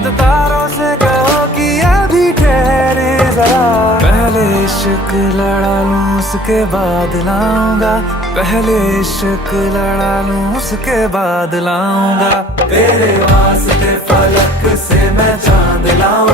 चांद तारों से कहो कि अभी ठहरे जरा। पहले इश्क लड़ा लूं उसके बाद लाऊंगा, पहले इश्क लड़ा लूं उसके बाद लाऊंगा। तेरे वास्ते फलक से मैं चांद लाऊं।